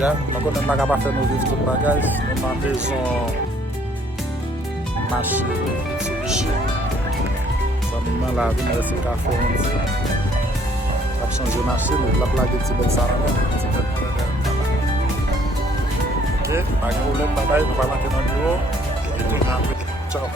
Ya, mwen konen mwen kapap fè nou vide kout bagay, mwen nan bezon mache Mitsubishi. Sa mwen Lavi'm rese ka fè yon di. Kap chanje mache, mwen la plage ti bel saran, ti bel saran. Ok, bagay problem bagay, mwen pa lante nan bureau, et tout nan. Ciao.